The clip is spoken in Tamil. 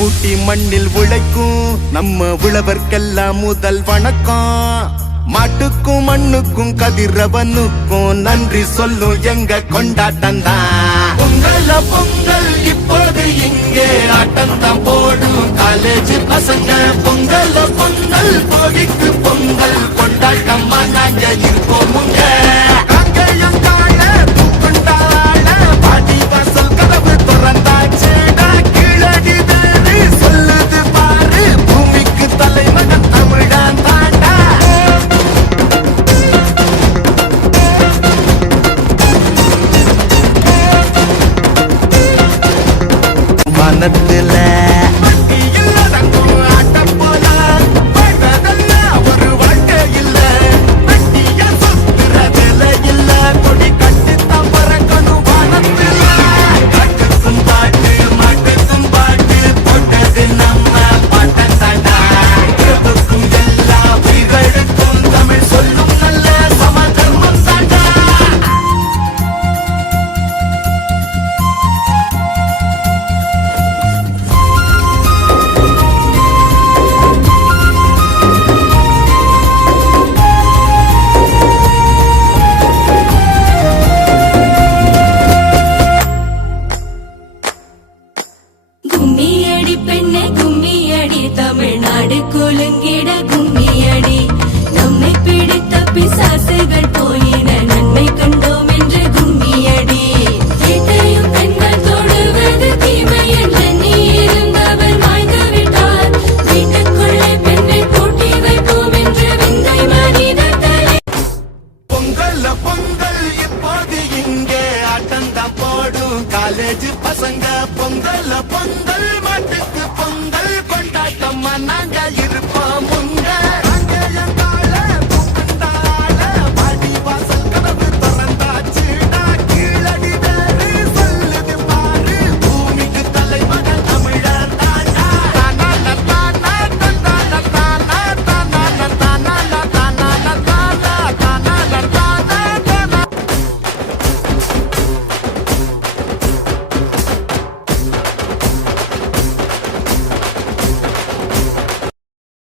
பூட்டி மண்ணில் உழைக்கும் நம்ம உழவர்க்கெல்லாம் முதல் வணக்கம். மாட்டுக்கும் மண்ணுக்கும் கதிரவனுக்கும் நன்றி சொல்லும் எங்க கொண்டாட்டம் தான். பொங்கல பொங்கல் இப்போது இங்கே ஆட்டம் தான் போடும் காலேஜ் பசங்க. பொங்கல பொங்கல் போகிக்கு பொங்கல் கொண்டாட்டமா நாங்க இருப்போமுங்க. வானத்துல ஒரு வாழ்க்கை இல்ல, வெட்டிய சுத்துறதுல இல்ல, கொடி கட்டு தான் பறக்கணும் வானத்துல. காட்டுக்கும் பாட்டு மாட்டுக்கும் பாட்டு போட்டது நம்ம பாட்டன் தாண்டா. பிரபுக்கும் எல்லா உயிர்களுக்கும் தமிழ் சொல்லும் நல்ல சமதர்மம் தாண்டா. கும்மியடி பெண்ணே கும்மியடி, தமிழ்நாடு குலுங்கிட கும்மியடி. நம்மை பிடித்த பிசாசுகள் போயின, நன்மை கண்டோம் என்று கும்மியடி. வீட்டையும் பெண்கள் தொடுவது தீமை என்று நீ இருந்தவர் மாய்ந்து விட்டார். வீட்டுக்குள்ளே பெண்ணை பூட்டி வைப்போம் என்று விந்தை மனிதர்களே. பொங்கல்ல பொங்கல் இப்போது இங்கே ஆட்டம் தான் போடும் காலேஜ் பசங்க. பொங்கல்ல பொங்கல்